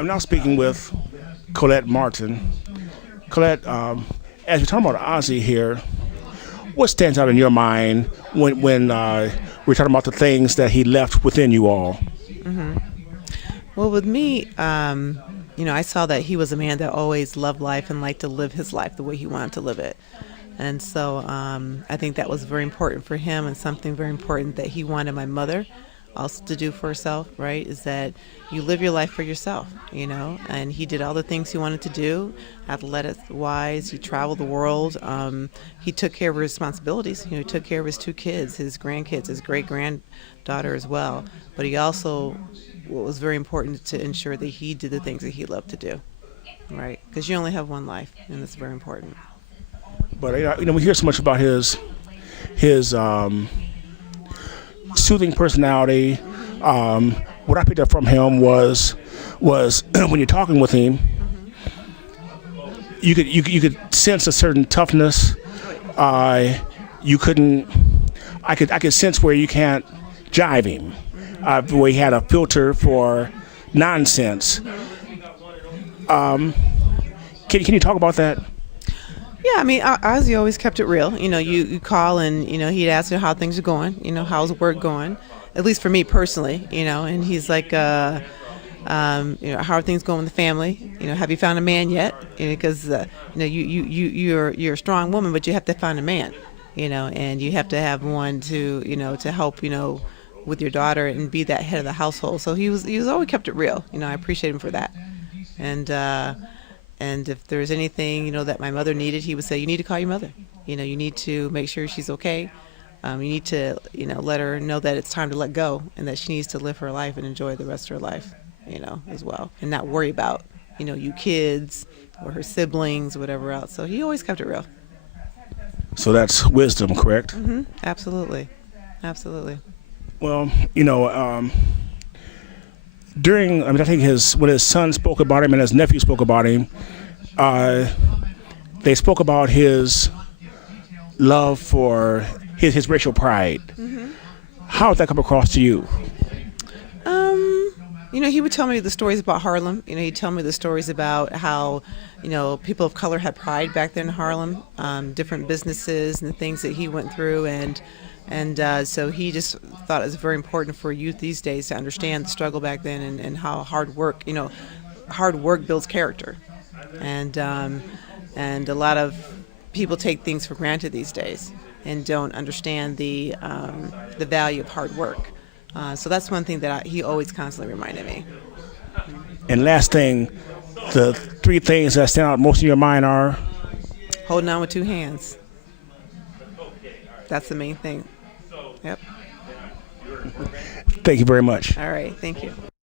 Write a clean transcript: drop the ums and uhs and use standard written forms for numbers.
I'm now speaking with Colette Martin. Colette, as we're talking about Ozzie here, what stands out in your mind when we're talking about the things that he left within you all? Well, with me, I saw that he was a man that always loved life and liked to live his life the way he wanted to live it. And so I think that was very important for him, and something very important that he wanted my mother also to do for herself, right, is that you live your life for yourself, and he did all the things he wanted to do, athletic-wise. He traveled the world. He took care of his responsibilities. He took care of his 2 kids, his grandkids, his great-granddaughter as well. But he also, what was very important, to ensure that he did the things that he loved to do, right, because you only have one life, and it's very important. But we hear so much about his soothing personality. What I picked up from him was when you're talking with him, you could sense a certain toughness. I could sense where you can't jive him. Where he had a filter for nonsense. Can you talk about that? Yeah, I mean, Ozzie always kept it real. You call and, he'd ask you how things are going, how's work going, at least for me personally, and he's like, how are things going with the family? Have you found a man yet? Because, you're a strong woman, but you have to find a man, and you have to have one to, to help, with your daughter and be that head of the household. So he was always kept it real. I appreciate him for that. And if there's anything, that my mother needed, he would say, you need to call your mother. You need to make sure she's okay. You need to, let her know that it's time to let go and that she needs to live her life and enjoy the rest of her life, as well. And not worry about, you kids or her siblings, whatever else. So he always kept it real. So that's wisdom, correct? Mm-hmm. Absolutely. Absolutely. Well, I think when his son spoke about him and his nephew spoke about him, they spoke about his love for his racial pride. Mm-hmm. How did that come across to you? He would tell me the stories about Harlem. He'd tell me the stories about how, people of color had pride back then in Harlem, different businesses and the things that he went through, and so he just thought it was very important for youth these days to understand the struggle back then and how hard work builds character. And a lot of people take things for granted these days and don't understand the value of hard work. So that's one thing that he always constantly reminded me. And last thing, the 3 things that stand out most in your mind are? Holding on with 2 hands. That's the main thing. Yep. Thank you very much. All right. Thank you.